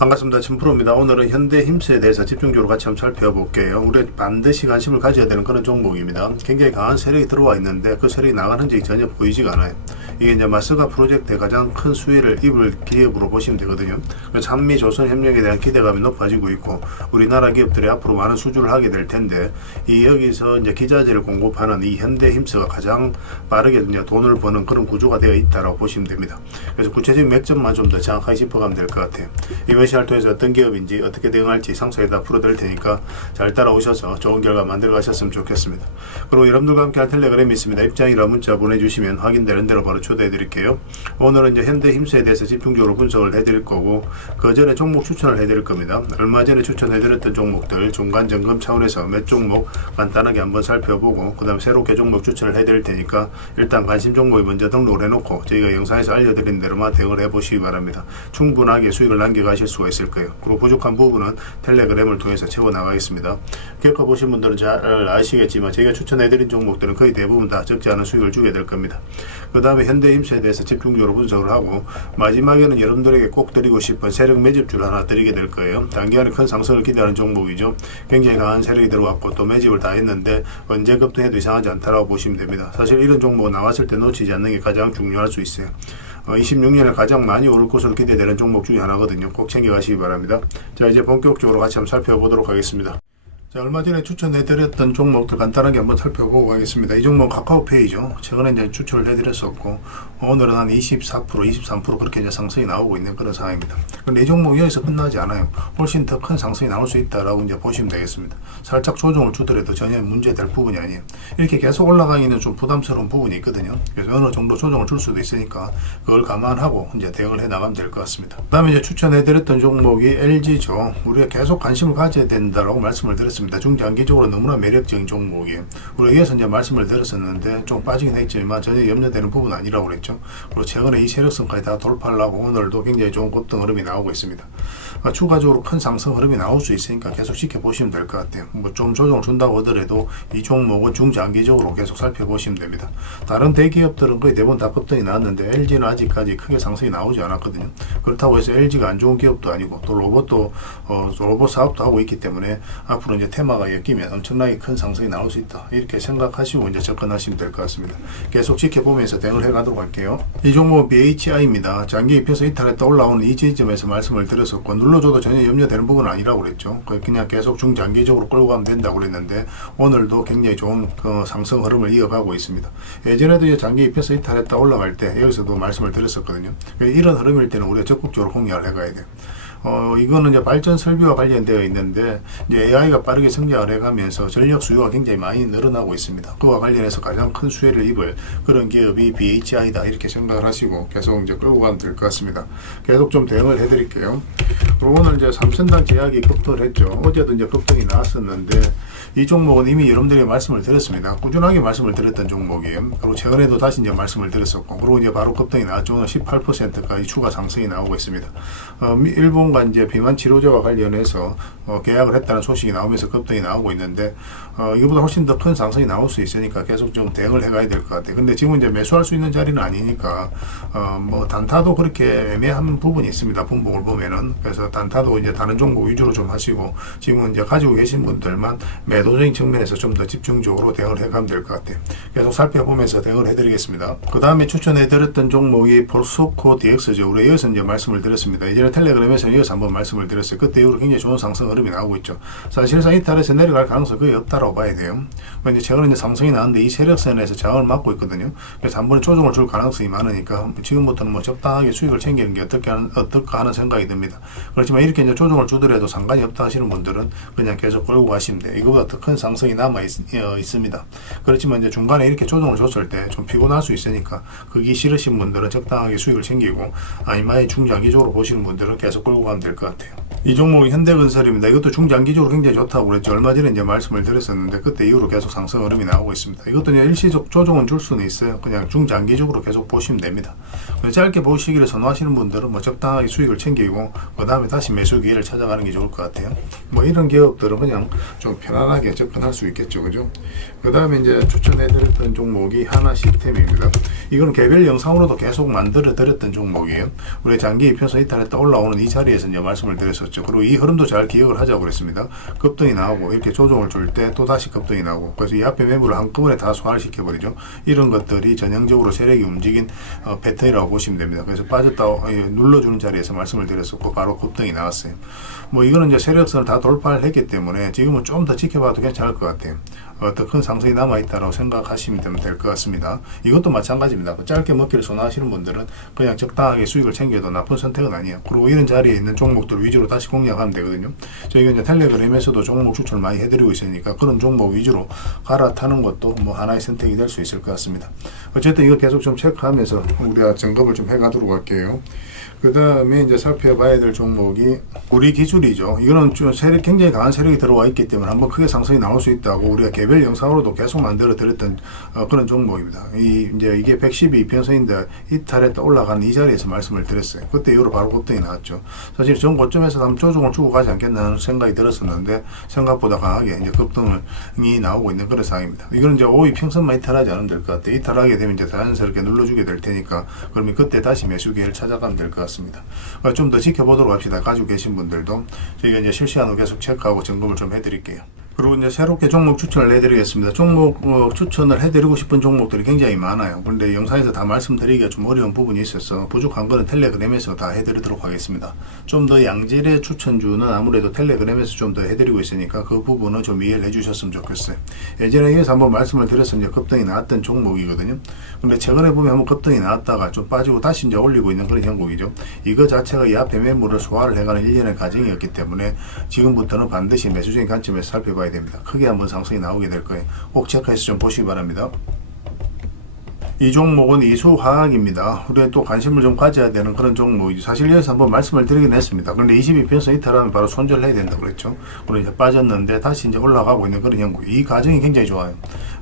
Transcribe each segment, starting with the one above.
반갑습니다.陈프로입니다. 오늘은 현대힘스에 대해서 집중적으로 같이 한번 살펴볼게요. 우리 반드시 관심을 가져야 되는 그런 종목입니다. 굉장히 강한 세력이 들어와 있는데 그 세력이 나가는 흔적이 전혀 보이지가 않아요. 이게 이제 마스가 프로젝트의 가장 큰 수혜를 입을 기업으로 보시면 되거든요. 그래서 한미 조선 협력에 대한 기대감이 높아지고 있고 우리나라 기업들이 앞으로 많은 수주를 하게 될 텐데 이 여기서 이제 기자재를 공급하는 이 현대힘스가 가장 빠르게 이제 돈을 버는 그런 구조가 되어 있다라고 보시면 됩니다. 그래서 구체적인 맥점만 좀 더 정확하게 짚어가면 될 것 같아요. 이번 시간을 통해서 어떤 기업인지 어떻게 대응할지 상세히 다 풀어드릴 테니까 잘 따라오셔서 좋은 결과 만들어 가셨으면 좋겠습니다. 그리고 여러분들과 함께 할 텔레그램이 있습니다. 입장이랑 문자 보내주시면 확인되는 대로 바로 초대해 드릴게요. 오늘은 이제 현대힘스에 대해서 집중적으로 분석을 해드릴 거고 그 전에 종목 추천을 해드릴 겁니다. 얼마 전에 추천해드렸던 종목들 중간 점검 차원에서 몇 종목 간단하게 한번 살펴보고 그 다음에 새롭게 종목 추천을 해드릴 테니까 일단 관심 종목이 먼저 등록을 해놓고 저희가 영상에서 알려드린 대로만 대응을 해보시기 바랍니다. 충분하게 수익을 남겨가실 수가 있을 거예요. 그리고 부족한 부분은 텔레그램을 통해서 채워나가겠습니다. 겪어보신 분들은 잘 아시겠지만 저희가 추천해드린 종목들은 거의 대부분 다 적지 않은 수익을 주게 될 겁니다. 그 다음에 현대힘스에 대해서 집중적으로 분석을 하고 마지막에는 여러분들에게 꼭 드리고 싶은 세력 매집주를 하나 드리게 될 거예요. 단기간에 큰 상승을 기대하는 종목이죠. 굉장히 강한 세력이 들어왔고 또 매집을 다 했는데 언제 급등해도 이상하지 않다라고 보시면 됩니다. 사실 이런 종목은 나왔을 때 놓치지 않는 게 가장 중요할 수 있어요. 26년에 가장 많이 오를 것으로 기대되는 종목 중에 하나거든요. 꼭 챙겨가시기 바랍니다. 자, 이제 본격적으로 같이 한번 살펴보도록 하겠습니다. 자, 얼마 전에 추천해드렸던 종목들 간단하게 한번 살펴보고 가겠습니다. 이 종목 카카오페이죠. 최근에 이제 추천을 해드렸었고 오늘은 한 24%, 23% 그렇게 이제 상승이 나오고 있는 그런 상황입니다. 그런데 이 종목이 여기서 끝나지 않아요. 훨씬 더 큰 상승이 나올 수 있다라고 이제 보시면 되겠습니다. 살짝 조정을 주더라도 전혀 문제될 부분이 아니에요. 이렇게 계속 올라가기는 좀 부담스러운 부분이 있거든요. 그래서 어느 정도 조정을 줄 수도 있으니까 그걸 감안하고 이제 대응을 해 나가면 될 것 같습니다. 그 다음에 이제 추천해드렸던 종목이 LG죠. 우리가 계속 관심을 가져야 된다라고 말씀을 드렸습니다. 중장기적으로 너무나 매력적인 종목이에요. 우리가 이어서 이제 말씀을 드렸었는데 좀 빠지긴 했지만 전혀 염려되는 부분은 아니라고 그랬죠. 그리고 최근에 이 세력선까지 다 돌파하려고 오늘도 굉장히 좋은 급등 흐름이 나오고 있습니다. 추가적으로 큰 상승 흐름이 나올 수 있으니까 계속 지켜보시면 될 것 같아요. 뭐 좀 조정을 준다고 하더라도 이 종목은 중장기적으로 계속 살펴보시면 됩니다. 다른 대기업들은 거의 대부분 다 급등이 나왔는데 LG는 아직까지 크게 상승이 나오지 않았거든요. 그렇다고 해서 LG가 안 좋은 기업도 아니고 또 로봇도 로봇 사업도 하고 있기 때문에 앞으로 이제 테마가 엮이면 엄청나게 큰 상승이 나올 수 있다. 이렇게 생각하시고 이제 접근하시면 될 것 같습니다. 계속 지켜보면서 대응을 해가도록 할게요. 이 종목은 BHI입니다. 장기 입혀서 이탈했다 올라오는 이 지점에서 말씀을 드렸었고 눌러줘도 전혀 염려되는 부분은 아니라고 그랬죠. 그냥 계속 중장기적으로 끌고 가면 된다고 그랬는데 오늘도 굉장히 좋은 상승 흐름을 이어가고 있습니다. 예전에도 이제 장기 입혀서 이탈했다 올라갈 때 여기서도 말씀을 드렸었거든요. 이런 흐름일 때는 우리가 적극적으로 공략을 해가야 돼요. 이거는 이제 발전 설비와 관련되어 있는데 이제 AI가 빠르게 성장을 해가면서 전력 수요가 굉장히 많이 늘어나고 있습니다. 그와 관련해서 가장 큰 수혜를 입을 그런 기업이 BHI다 이렇게 생각을 하시고 계속 이제 끌고 가면 될 것 같습니다. 계속 좀 대응을 해드릴게요. 그리고 오늘 이제 삼선당 제약이 급등을 했죠. 어제도 이제 급등이 나왔었는데 이 종목은 이미 여러분들에게 말씀을 드렸습니다. 꾸준하게 말씀을 드렸던 종목이에요. 그리고 최근에도 다시 이제 말씀을 드렸었고 그리고 이제 바로 급등이 나왔죠. 오늘 18%까지 추가 상승이 나오고 있습니다. 일본과 이제 비만 치료제와 관련해서 계약을 했다는 소식이 나오면서 급등이 나오고 있는데 이거보다 훨씬 더 큰 상승이 나올 수 있으니까 계속 좀 대응을 해가야 될 것 같아요. 근데 지금 이제 매수할 수 있는 자리는 아니니까 뭐 단타도 그렇게 애매한 부분이 있습니다. 분봉을 보면은. 그래서 단타도 이제 다른 종목 위주로 좀 하시고 지금은 이제 가지고 계신 분들만 매도적인 측면에서 좀 더 집중적으로 대응을 해가면 될 것 같아요. 계속 살펴보면서 대응을 해드리겠습니다. 그 다음에 추천해드렸던 종목이 포스코 DX죠. 우리 여기서 이제 말씀을 드렸습니다. 이전에 텔레그램에서 이어서 한번 말씀을 드렸어요. 그때 이후로 굉장히 좋은 상승 흐름이 나오고 있죠. 사실상 이탈에서 내려갈 가능성이 거의 없다라고 봐야 돼요. 이제 최근에 이제 상승이 나왔는데 이 세력선에서 저항을 막고 있거든요. 그래서 한 번에 조정을 줄 가능성이 많으니까 지금부터는 뭐 적당하게 수익을 챙기는 게 어떨까 하는 생각이 듭니다. 그렇지만 이렇게 이제 조정을 주더라도 상관이 없다 하시는 분들은 그냥 계속 끌고 가시면 돼요. 이거보다 더 큰 상승이 남아 있습니다. 그렇지만 이제 중간에 이렇게 조정을 줬을 때 좀 피곤할 수 있으니까 그게 싫으신 분들은 적당하게 수익을 챙기고 아니면 중장기적으로 보시는 분들은 계속 끌고 가면 될 것 같아요. 이 종목이 현대건설입니다. 이것도 중장기적으로 굉장히 좋다고 그랬죠. 얼마 전에 이제 말씀을 드렸었는데 그때 이후로 계속 상승 흐름이 나오고 있습니다. 이것도 그냥 일시적 조정은 줄 수는 있어요. 그냥 중장기적으로 계속 보시면 됩니다. 짧게 보시기를 선호하시는 분들은 뭐 적당하게 수익을 챙기고 그 다음에 다시 매수 기회를 찾아가는 게 좋을 것 같아요. 뭐 이런 기업들은 그냥 좀 편안하게 접근할 수 있겠죠, 그죠? 그 다음에 이제 추천해드렸던 종목이 하나 시스템입니다. 이건 개별 영상으로도 계속 만들어 드렸던 종목이에요. 우리 장기 이평선 이탈했다 올라오는 이 자리에서 이제 말씀을 드렸었죠. 그리고 이 흐름도 잘 기억을 하자고 그랬습니다. 급등이 나오고 이렇게 조정을 줄 때 또 다시 급등이 나오고 그래서 이 앞에 매물을 한꺼번에 다 소화를 시켜버리죠. 이런 것들이 전형적으로 세력이 움직인 패턴이라고 보시면 됩니다. 그래서 빠졌다 눌러주는 자리에서 말씀을 드렸었고 바로 급등이 나왔어요. 뭐 이거는 이제 세력선을 다 돌파를 했기 때문에 지금은 좀 더 지켜봐도 괜찮을 것 같아요. 더 큰 상승이 남아있다고 생각하시면 될 것 같습니다. 이것도 마찬가지입니다. 짧게 먹기를 선호하시는 분들은 그냥 적당하게 수익을 챙겨도 나쁜 선택은 아니에요. 그리고 이런 자리에 있는 종목들 위주로 다시 공략하면 되거든요. 저희가 이제 텔레그램에서도 종목 추천 많이 해드리고 있으니까 그런 종목 위주로 갈아타는 것도 뭐 하나의 선택이 될 수 있을 것 같습니다. 어쨌든 이거 계속 좀 체크하면서 우리가 점검을 좀 해가도록 할게요. 그 다음에 이제 살펴봐야 될 종목이 우리 기술이죠. 이거는 좀 세력, 굉장히 강한 세력이 들어와 있기 때문에 한번 크게 상승이 나올 수 있다고 우리가 개별 영상으로도 계속 만들어 드렸던 그런 종목입니다. 이제 이게 112평선인데 이탈했다 올라가는 이 자리에서 말씀을 드렸어요. 그때 이후로 바로 급등이 나왔죠. 사실 전 고점에서 한번 조정을 주고 가지 않겠나 하는 생각이 들었었는데 생각보다 강하게 이제 급등이 나오고 있는 그런 상황입니다. 이거는 이제 5위 평선만 이탈하지 않으면 될 것 같아요. 이탈하게 되면 이제 자연스럽게 눌러주게 될 테니까 그러면 그때 다시 매수 기회를 찾아가면 될 것 같습니다. 좀 더 지켜보도록 합시다. 가지고 계신 분들도 저희가 이제 실시간으로 계속 체크하고 점검을 좀 해드릴게요. 그리고 이제 새롭게 종목 추천을 해드리겠습니다. 종목 추천을 해드리고 싶은 종목들이 굉장히 많아요. 그런데 영상에서 다 말씀드리기가 좀 어려운 부분이 있어서 부족한 거는 텔레그램에서 다 해드리도록 하겠습니다. 좀 더 양질의 추천주는 아무래도 텔레그램에서 좀 더 해드리고 있으니까 그 부분은 좀 이해를 해주셨으면 좋겠어요. 예전에 이어서 한번 말씀을 드렸으면 이제 급등이 나왔던 종목이거든요. 근데 최근에 보면 한번 급등이 나왔다가 좀 빠지고 다시 이제 올리고 있는 그런 형국이죠. 이거 자체가 이 앞에 매물을 소화를 해가는 일련의 과정이었기 때문에 지금부터는 반드시 매수적인 관점에서 살펴봐야 됩니다. 크게 한번 상승이 나오게 될 거예요. 꼭 체크해서 좀 보시기 바랍니다. 이 종목은 이수화학입니다. 우리가 또 관심을 좀 가져야 되는 그런 종목이죠. 사실 여기서 한번 말씀을 드리긴 했습니다. 그런데 22편선 이탈하면 바로 손절을 해야 된다고 그랬죠. 그리고 이제 빠졌는데 다시 이제 올라가고 있는 그런 형국. 이 과정이 굉장히 좋아요.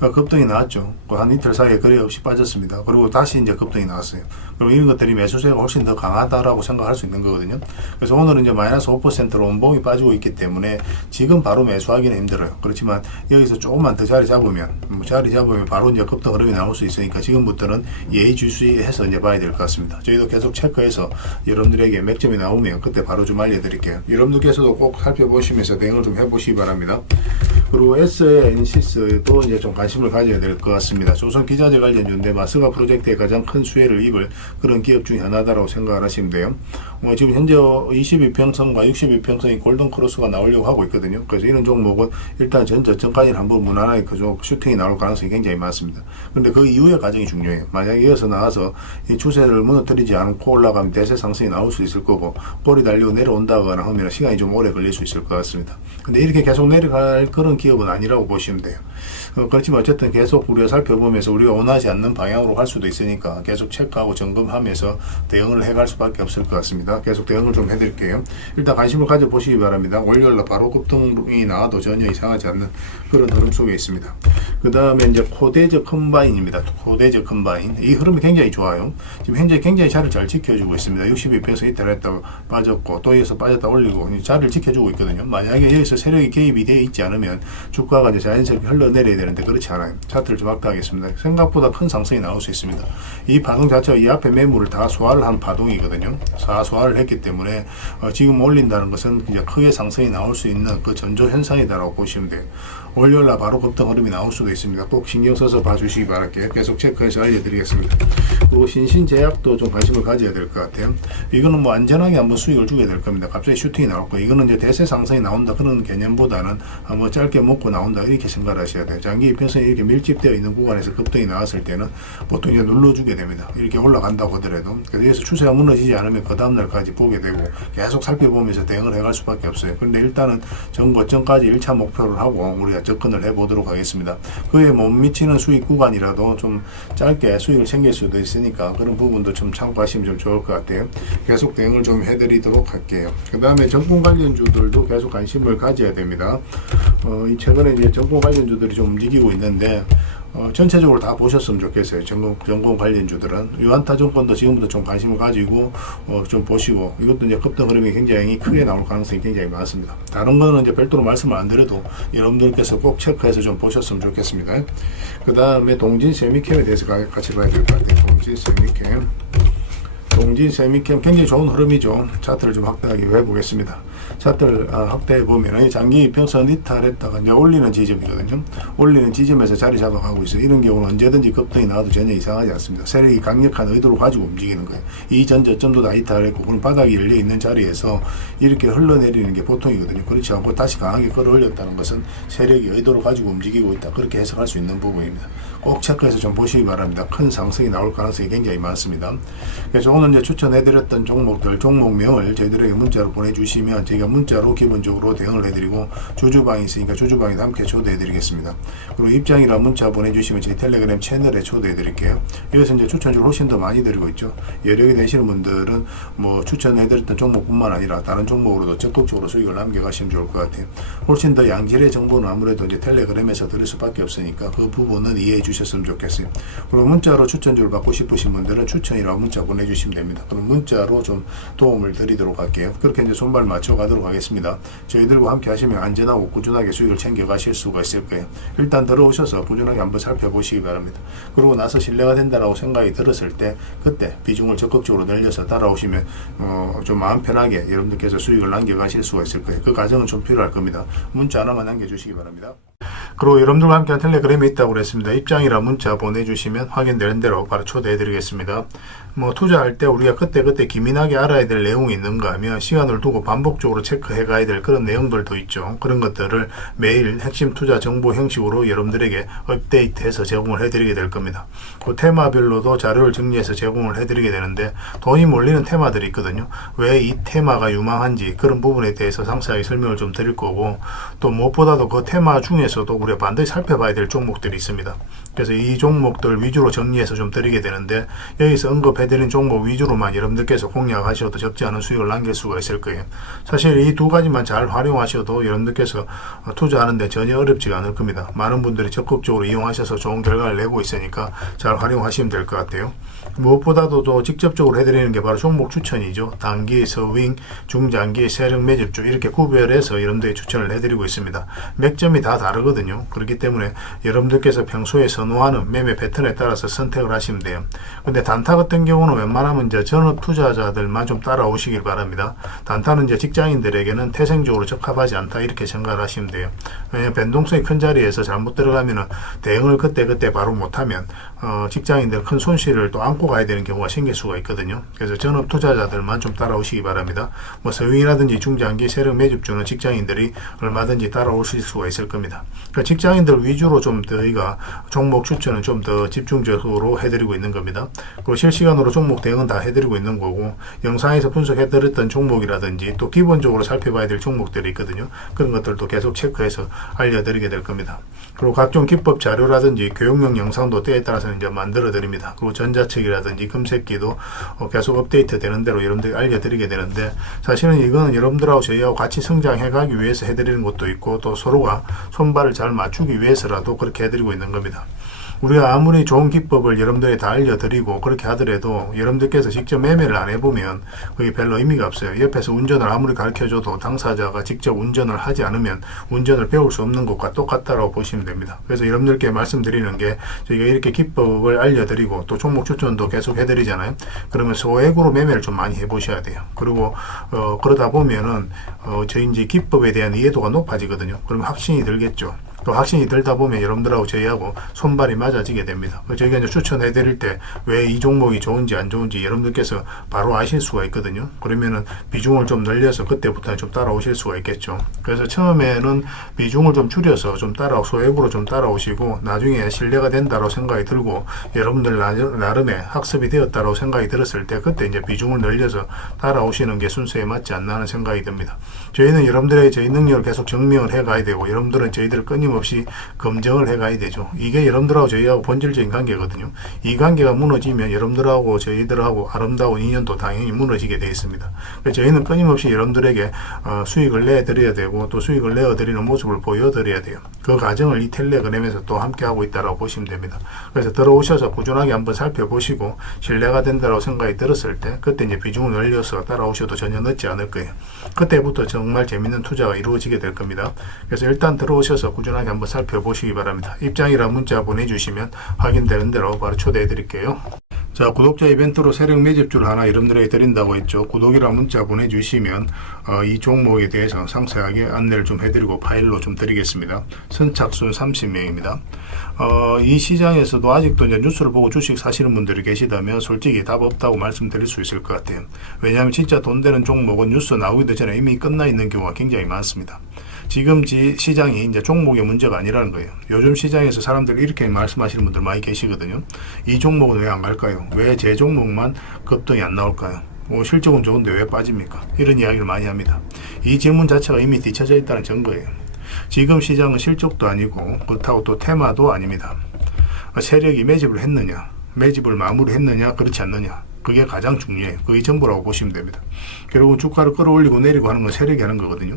급등이 나왔죠. 한 이틀 사이에 거래 없이 빠졌습니다. 그리고 다시 이제 급등이 나왔어요. 그리고 이런 것들이 매수세가 훨씬 더 강하다라고 생각할 수 있는 거거든요. 그래서 오늘은 이제 마이너스 5%로 원봉이 빠지고 있기 때문에 지금 바로 매수하기는 힘들어요. 그렇지만 여기서 조금만 더 자리 잡으면 바로 이제 급등 흐름이 나올 수 있으니까 지금부터는 예의주시해서 이제 봐야 될 것 같습니다. 저희도 계속 체크해서 여러분들에게 맥점이 나오면 그때 바로 좀 알려드릴게요. 여러분들께서도 꼭 살펴보시면서 대응을 좀 해보시기 바랍니다. 그리고 S의 엔시스도 이제 좀 관심을 가져야 될 것 같습니다. 조선 기자재 관련주인데 마스가 프로젝트에 가장 큰 수혜를 입을 그런 기업 중에 하나다라고 생각을 하시면 돼요. 지금 현재 22평선과 62평선이 골든 크로스가 나오려고 하고 있거든요. 그래서 이런 종목은 일단 전 저점까지는 한번 무난하게 그쪽 슈팅이 나올 가능성이 굉장히 많습니다. 그런데 그 이후의 과정이 중요해요. 만약에 이어서 나와서 이 추세를 무너뜨리지 않고 올라가면 대세 상승이 나올 수 있을 거고 볼이 달리고 내려온다거나 하면 시간이 좀 오래 걸릴 수 있을 것 같습니다. 근데 이렇게 계속 내려갈 그런 기업은 아니라고 보시면 돼요. 그렇지만 어쨌든 계속 우리가 살펴보면서 우리가 원하지 않는 방향으로 갈 수도 있으니까 계속 체크하고 점검하면서 대응을 해갈 수밖에 없을 것 같습니다. 계속 대응을 좀 해드릴게요. 일단 관심을 가져보시기 바랍니다. 월요일날 바로 급등이 나와도 전혀 이상하지 않는 그런 흐름 속에 있습니다. 그 다음에 이제 코데즈 컴바인입니다. 코데즈 컴바인. 이 흐름이 굉장히 좋아요. 지금 현재 굉장히 자리를 잘 지켜주고 있습니다. 62%에서 이탈했다가 빠졌고 또 여기서 빠졌다 올리고 자리를 지켜주고 있거든요. 만약에 여기서 세력이 개입이 되어 있지 않으면 주가가 이제 자연스럽게 흘러내려야 되는데 그렇지 않아요. 차트를 좀 확대하겠습니다. 생각보다 큰 상승이 나올 수 있습니다. 이 파동 자체가 이 앞에 매물을 다 소화를 한 파동이거든요. 소화를 했기 때문에 지금 올린다는 것은 이제 크게 상승이 나올 수 있는 그 전조 현상이다라고 보시면 돼요. 월요일날 바로 급등 흐름이 나올 수도 있습니다. 꼭 신경 써서 봐주시기 바랄게요. 계속 체크해서 알려드리겠습니다. 그리고 신신제약도 좀 관심을 가져야 될 것 같아요. 이거는 뭐 안전하게 한번 수익을 주게 될 겁니다. 갑자기 슈팅이 나올 거예요. 이거는 이제 대세 상승이 나온다 그런 개념보다는 한번 짧게 먹고 나온다 이렇게 생각을 하셔야 돼요. 장기 이평선이 이렇게 밀집되어 있는 구간에서 급등이 나왔을 때는 보통 이제 눌러주게 됩니다. 이렇게 올라간다고 하더라도. 그래서 추세가 무너지지 않으면 그 다음날 문자까지 보게 되고 계속 살펴보면서 대응을 해갈 수밖에 없어요. 그런데 일단은 전고점까지 1차 목표를 하고 우리가 접근을 해보도록 하겠습니다. 그에 못 미치는 수익 구간이라도 좀 짧게 수익을 챙길 수도 있으니까 그런 부분도 좀 참고하시면 좀 좋을 것 같아요. 계속 대응을 좀 해드리도록 할게요. 그 다음에 정권 관련주들도 계속 관심을 가져야 됩니다. 이 최근에 이제 정권 관련주들이 좀 움직이고 있는데 전체적으로 다 보셨으면 좋겠어요. 정권 관련주들은 유한타 정권도 지금부터 좀 관심을 가지고 좀 보시고 이것도 이제 급등 흐름이 굉장히 크게 나올 가능성이 굉장히 많습니다. 다른 거는 이제 별도로 말씀을 안 드려도 여러분들께서 꼭 체크해서 좀 보셨으면 좋겠습니다. 그 다음에 동진 세미캠에 대해서 같이 봐야 될 것 같아요. 동진 세미캠 굉장히 좋은 흐름이죠. 차트를 좀 확대하기 위해 보겠습니다. 차트를 확대해 보면 장기 이평선 이탈했다가 이제 올리는 지점이거든요. 올리는 지점에서 자리 잡아가고 있어요. 이런 경우는 언제든지 급등이 나와도 전혀 이상하지 않습니다. 세력이 강력한 의도를 가지고 움직이는 거예요. 이 전 저점도 다 이탈했고 그럼 바닥이 열려 있는 자리에서 이렇게 흘러내리는 게 보통이거든요. 그렇지 않고 다시 강하게 끌어올렸다는 것은 세력이 의도를 가지고 움직이고 있다. 그렇게 해석할 수 있는 부분입니다. 꼭 체크해서 좀 보시기 바랍니다. 큰 상승이 나올 가능성이 굉장히 많습니다. 그래서 오늘 이제 추천해드렸던 종목들, 종목명을 저희들에게 문자로 보내주시면 저희가 문자로 기본적으로 대응을 해드리고 주주방이 있으니까 주주방에도 함께 초대해드리겠습니다. 그리고 입장이라 문자 보내주시면 저희 텔레그램 채널에 초대해드릴게요. 여기서 이제 추천주를 훨씬 더 많이 드리고 있죠. 여력이 되시는 분들은 뭐 추천해드렸던 종목뿐만 아니라 다른 종목으로도 적극적으로 수익을 남겨가시면 좋을 것 같아요. 훨씬 더 양질의 정보는 아무래도 이제 텔레그램에서 드릴 수밖에 없으니까 그 부분은 이해해 주셨으면 좋겠어요. 그리고 문자로 추천주를 받고 싶으신 분들은 추천이라고 문자 보내주시면 됩니다. 그럼 문자로 좀 도움을 드리도록 할게요. 그렇게 이제 손발 맞춰 가도록 하겠습니다. 저희들과 함께 하시면 안전하고 꾸준하게 수익을 챙겨 가실 수가 있을 거예요. 일단 들어오셔서 꾸준하게 한번 살펴보시기 바랍니다. 그러고 나서 신뢰가 된다라고 생각이 들었을 때 그때 비중을 적극적으로 늘려서 따라오시면 좀 마음 편하게 여러분들께서 수익을 남겨 가실 수가 있을 거예요. 그 과정은 좀 필요할 겁니다. 문자 하나만 남겨주시기 바랍니다. 그리고 여러분들과 함께한 텔레그램이 있다고 그랬습니다. 입장이라 문자 보내주시면 확인되는 대로 바로 초대해드리겠습니다. 뭐 투자할 때 우리가 그때그때 기민하게 알아야 될 내용이 있는가 하면 시간을 두고 반복적으로 체크해 가야 될 그런 내용들도 있죠. 그런 것들을 매일 핵심 투자 정보 형식으로 여러분들에게 업데이트해서 제공을 해드리게 될 겁니다. 그 테마별로도 자료를 정리해서 제공을 해드리게 되는데 돈이 몰리는 테마들이 있거든요. 왜 이 테마가 유망한지 그런 부분에 대해서 상세하게 설명을 좀 드릴 거고 또 무엇보다도 그 테마 중에서도 우리가 반드시 살펴봐야 될 종목들이 있습니다. 그래서 이 종목들 위주로 정리해서 좀 드리게 되는데 여기서 언급해드린 종목 위주로만 여러분들께서 공략하셔도 적지 않은 수익을 남길 수가 있을 거예요. 사실 이 두 가지만 잘 활용하셔도 여러분들께서 투자하는데 전혀 어렵지가 않을 겁니다. 많은 분들이 적극적으로 이용하셔서 좋은 결과를 내고 있으니까 잘 활용하시면 될 것 같아요. 무엇보다도 또 직접적으로 해드리는 게 바로 종목 추천이죠. 단기, 서윙, 중장기, 세력 매집주 이렇게 구별해서 여러분들이 추천을 해드리고 있습니다. 맥점이 다 다르거든요. 그렇기 때문에 여러분들께서 평소에 선호하는 매매 패턴에 따라서 선택을 하시면 돼요. 근데 단타 같은 경우는 웬만하면 이제 전업 투자자들만 좀 따라오시길 바랍니다. 단타는 이제 직장인들에게는 태생적으로 적합하지 않다 이렇게 생각을 하시면 돼요. 왜냐하면 변동성이 큰 자리에서 잘못 들어가면은 대응을 그때 바로 못하면 직장인들 큰 손실을 또 안고 가야 되는 경우가 생길 수가 있거든요. 그래서 전업 투자자들만 좀 따라오시기 바랍니다. 뭐 서윙이라든지 중장기 세력 매집주는 직장인들이 얼마든지 따라오실 수가 있을 겁니다. 그러니까 직장인들 위주로 좀 저희가 종목 추천은 좀 더 집중적으로 해드리고 있는 겁니다. 그리고 실시간으로 종목 대응은 다 해드리고 있는 거고 영상에서 분석해드렸던 종목이라든지 또 기본적으로 살펴봐야 될 종목들이 있거든요. 그런 것들도 계속 체크해서 알려드리게 될 겁니다. 그리고 각종 기법 자료라든지 교육용 영상도 때에 따라서 이제 만들어 드립니다. 그리고 전자책이라든지 금색기도 계속 업데이트 되는 대로 여러분들이 알려드리게 되는데 사실은 이거는 여러분들하고 저희하고 같이 성장해 가기 위해서 해드리는 것도 있고 또 서로가 손발을 잘 맞추기 위해서라도 그렇게 해드리고 있는 겁니다. 우리가 아무리 좋은 기법을 여러분들이 다 알려드리고 그렇게 하더라도 여러분들께서 직접 매매를 안 해보면 그게 별로 의미가 없어요. 옆에서 운전을 아무리 가르쳐줘도 당사자가 직접 운전을 하지 않으면 운전을 배울 수 없는 것과 똑같다고 보시면 됩니다. 그래서 여러분들께 말씀드리는 게 저희가 이렇게 기법을 알려드리고 또 종목 추천도 계속 해드리잖아요. 그러면 소액으로 매매를 좀 많이 해보셔야 돼요. 그리고 그러다 보면은 저희 이제 기법에 대한 이해도가 높아지거든요. 그러면 확신이 들겠죠. 또 확신이 들다 보면 여러분들하고 저희하고 손발이 맞아지게 됩니다. 저희가 이제 추천해 드릴 때 왜 이 종목이 좋은지 안 좋은지 여러분들께서 바로 아실 수가 있거든요. 그러면은 비중을 좀 늘려서 그때부터 좀 따라오실 수가 있겠죠. 그래서 처음에는 비중을 좀 줄여서 좀 소액으로 좀 따라오시고 나중에 신뢰가 된다고 생각이 들고 여러분들 나름의 학습이 되었다고 생각이 들었을 때 그때 이제 비중을 늘려서 따라오시는 게 순서에 맞지 않나 하는 생각이 듭니다. 저희는 여러분들의 저희 능력을 계속 증명을 해 가야 되고 여러분들은 저희들을 끊임없이 검증을 해 가야 되죠. 이게 여러분들하고 저희하고 본질적인 관계거든요. 이 관계가 무너지면 여러분들하고 저희들하고 아름다운 인연도 당연히 무너지게 되어 있습니다. 그래서 저희는 끊임없이 여러분들에게 수익을 내드려야 되고 또 수익을 내어드리는 모습을 보여드려야 돼요. 그 과정을 이 텔레그램에서 또 함께 하고 있다고 보시면 됩니다. 그래서 들어오셔서 꾸준하게 한번 살펴보시고 신뢰가 된다고 생각이 들었을 때 그때 이제 비중을 늘려서 따라오셔도 전혀 늦지 않을 거예요. 그때부터 정말 재밌는 투자가 이루어지게 될 겁니다. 그래서 일단 들어오셔서 꾸준하게 한번 살펴보시기 바랍니다. 입장이라 문자 보내주시면 확인되는 대로 바로 초대해 드릴게요. 자, 구독자 이벤트로 세력 매집주를 하나 여러분들에게 드린다고 했죠. 구독이랑 문자 보내주시면 이 종목에 대해서 상세하게 안내를 좀 해드리고 파일로 좀 드리겠습니다. 선착순 30명입니다. 이 시장에서도 아직도 이제 뉴스를 보고 주식 사시는 분들이 계시다면 솔직히 답 없다고 말씀드릴 수 있을 것 같아요. 왜냐하면 진짜 돈 되는 종목은 뉴스 나오기도 전에 이미 끝나 있는 경우가 굉장히 많습니다. 지금 시장이 이제 종목의 문제가 아니라는 거예요. 요즘 시장에서 사람들이 이렇게 말씀하시는 분들 많이 계시거든요. 이 종목은 왜 안 갈까요? 왜 제 종목만 급등이 안 나올까요? 실적은 좋은데 왜 빠집니까? 이런 이야기를 많이 합니다. 이 질문 자체가 이미 뒤쳐져 있다는 증거예요. 지금 시장은 실적도 아니고 그렇다고 또 테마도 아닙니다. 세력이 매집을 했느냐, 매집을 마무리했느냐, 그렇지 않느냐. 그게 가장 중요해요. 그게 전부라고 보시면 됩니다. 결국 주가를 끌어올리고 내리고 하는 건 세력이 하는 거거든요.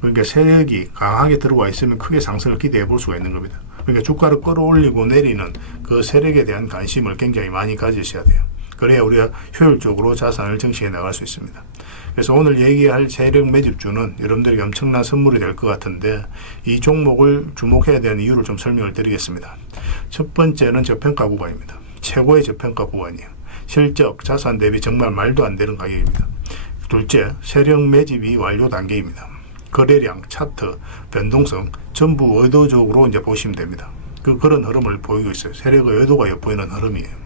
그러니까 세력이 강하게 들어와 있으면 크게 상승을 기대해 볼 수가 있는 겁니다. 그러니까 주가를 끌어올리고 내리는 그 세력에 대한 관심을 굉장히 많이 가지셔야 돼요. 그래야 우리가 효율적으로 자산을 정치해 나갈 수 있습니다. 그래서 오늘 얘기할 세력 매집주는 여러분들에게 엄청난 선물이 될 것 같은데 이 종목을 주목해야 되는 이유를 좀 설명을 드리겠습니다. 첫 번째는 저평가 구간입니다. 최고의 저평가 구간이에요. 실적, 자산 대비 정말 말도 안 되는 가격입니다. 둘째, 세력 매집이 완료 단계입니다. 거래량, 차트, 변동성 전부 의도적으로 이제 보시면 됩니다. 그런 흐름을 보이고 있어요. 세력의 의도가 엿보이는 흐름이에요.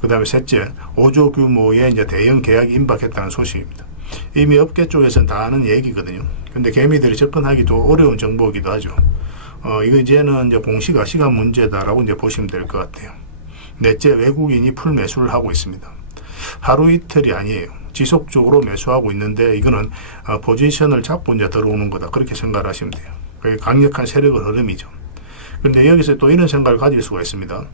그 다음에 셋째, 5조 규모의 이제 대형 계약이 임박했다는 소식입니다. 이미 업계 쪽에서는 다 아는 얘기거든요. 근데 개미들이 접근하기도 어려운 정보이기도 하죠. 이거 이제는 이제 공시가 시간 문제다라고 이제 보시면 될 것 같아요. 넷째, 외국인이 풀 매수를 하고 있습니다. 하루 이틀이 아니에요. 지속적으로 매수하고 있는데 이거는 포지션을 잡고 이제 들어오는 거다. 그렇게 생각을 하시면 돼요. 그게 강력한 세력의 흐름이죠. 그런데 여기서 또 이런 생각을 가질 수가 있습니다.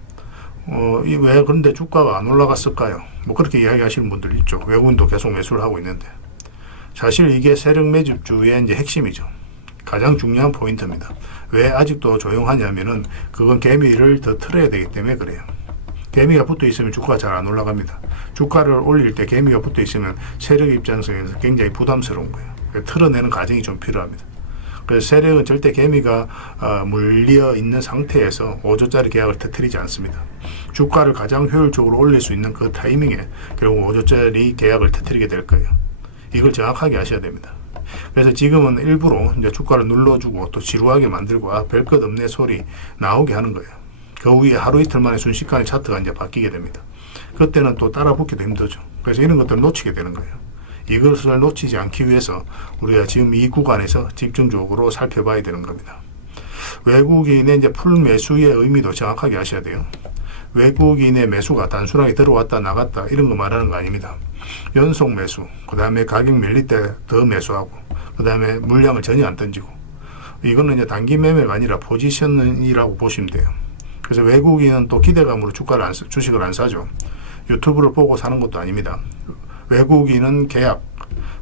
왜 그런데 주가가 안 올라갔을까요? 뭐 그렇게 이야기하시는 분들 있죠. 외국인도 계속 매수를 하고 있는데. 사실 이게 세력 매집주의 이제 핵심이죠. 가장 중요한 포인트입니다. 왜 아직도 조용하냐면은 그건 개미를 더 틀어야 되기 때문에 그래요. 개미가 붙어 있으면 주가가 잘 안 올라갑니다. 주가를 올릴 때 개미가 붙어 있으면 세력 입장에서 굉장히 부담스러운 거예요. 틀어내는 과정이 좀 필요합니다. 그래서 세력은 절대 개미가 물려 있는 상태에서 5조짜리 계약을 터뜨리지 않습니다. 주가를 가장 효율적으로 올릴 수 있는 그 타이밍에 결국 5조짜리 계약을 터뜨리게 될 거예요. 이걸 정확하게 아셔야 됩니다. 그래서 지금은 일부러 이제 주가를 눌러주고 또 지루하게 만들고 별 것 없네 소리 나오게 하는 거예요. 그 후에 하루 이틀 만에 순식간에 차트가 이제 바뀌게 됩니다. 그때는 또 따라 붙기도 힘들죠. 그래서 이런 것들을 놓치게 되는 거예요. 이것을 놓치지 않기 위해서 우리가 지금 이 구간에서 집중적으로 살펴봐야 되는 겁니다. 외국인의 이제 풀 매수의 의미도 정확하게 아셔야 돼요. 외국인의 매수가 단순하게 들어왔다 나갔다 이런 거 말하는 거 아닙니다. 연속 매수, 그 다음에 가격 밀릴 때 더 매수하고, 그 다음에 물량을 전혀 안 던지고, 이거는 이제 단기 매매가 아니라 포지션이라고 보시면 돼요. 그래서 외국인은 또 기대감으로 주식을 안 사죠. 유튜브를 보고 사는 것도 아닙니다. 외국인은 계약,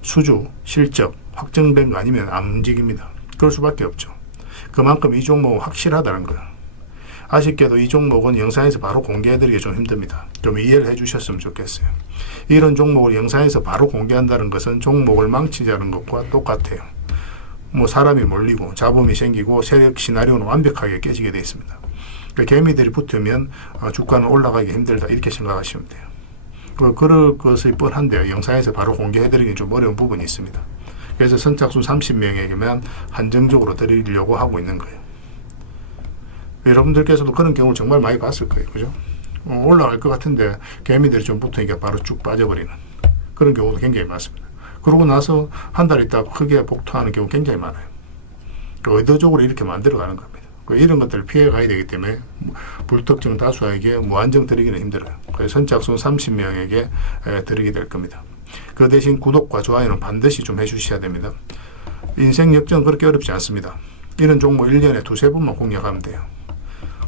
수주, 실적 확정된 거 아니면 안 움직입니다. 그럴 수밖에 없죠. 그만큼 이 종목은 확실하다는 거예요. 아쉽게도 이 종목은 영상에서 바로 공개해드리기 좀 힘듭니다. 좀 이해를 해주셨으면 좋겠어요. 이런 종목을 영상에서 바로 공개한다는 것은 종목을 망치자는 것과 똑같아요. 뭐 사람이 몰리고 잡음이 생기고 세력 시나리오는 완벽하게 깨지게 되어 있습니다. 그러니까 개미들이 붙으면 주가는 올라가기 힘들다 이렇게 생각하시면 돼요. 그럴 것이 뻔한데요. 영상에서 바로 공개해드리기 좀 어려운 부분이 있습니다. 그래서 선착순 30명에게만 한정적으로 드리려고 하고 있는 거예요. 여러분들께서도 그런 경우를 정말 많이 봤을 거예요. 그죠? 올라갈 것 같은데 개미들이 좀 붙으니까 바로 쭉 빠져버리는 그런 경우도 굉장히 많습니다. 그러고 나서 한 달 있다가 크게 복토하는 경우 굉장히 많아요. 의도적으로 이렇게 만들어가는 겁니다. 이런 것들을 피해가야 되기 때문에 불특정 다수에게 무한정 드리기는 힘들어요. 그래서 선착순 30명에게 드리게 될 겁니다. 그 대신 구독과 좋아요는 반드시 좀 해주셔야 됩니다. 인생 역전 그렇게 어렵지 않습니다. 이런 종목 1년에 두세 번만 공략하면 돼요.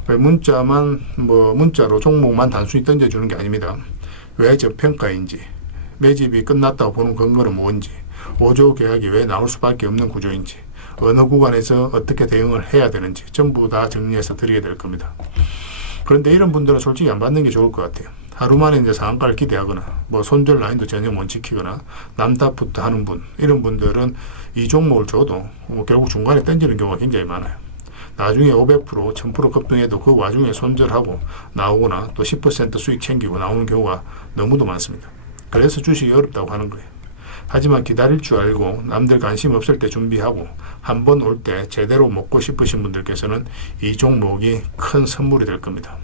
문자로 종목만 단순히 던져주는 게 아닙니다. 왜 저평가인지, 매집이 끝났다고 보는 근거는 뭔지, 5조 계약이 왜 나올 수밖에 없는 구조인지, 어느 구간에서 어떻게 대응을 해야 되는지 전부 다 정리해서 드리게 될 겁니다. 그런데 이런 분들은 솔직히 안 받는 게 좋을 것 같아요. 하루 만에 이제 상한가를 기대하거나 손절 라인도 전혀 못 지키거나 남답부터 하는 분, 이런 분들은 이 종목을 줘도 결국 중간에 던지는 경우가 굉장히 많아요. 나중에 500%, 1000% 급등해도 그 와중에 손절하고 나오거나 또 10% 수익 챙기고 나오는 경우가 너무도 많습니다. 그래서 주식이 어렵다고 하는 거예요. 하지만 기다릴 줄 알고 남들 관심 없을 때 준비하고 한 번 올 때 제대로 먹고 싶으신 분들께서는 이 종목이 큰 선물이 될 겁니다.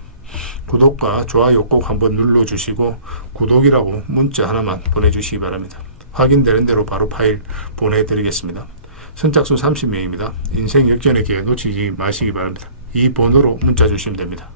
구독과 좋아요 꼭 한번 눌러주시고 구독이라고 문자 하나만 보내주시기 바랍니다. 확인되는 대로 바로 파일 보내드리겠습니다. 선착순 30명입니다. 인생 역전의 기회 놓치지 마시기 바랍니다. 이 번호로 문자 주시면 됩니다.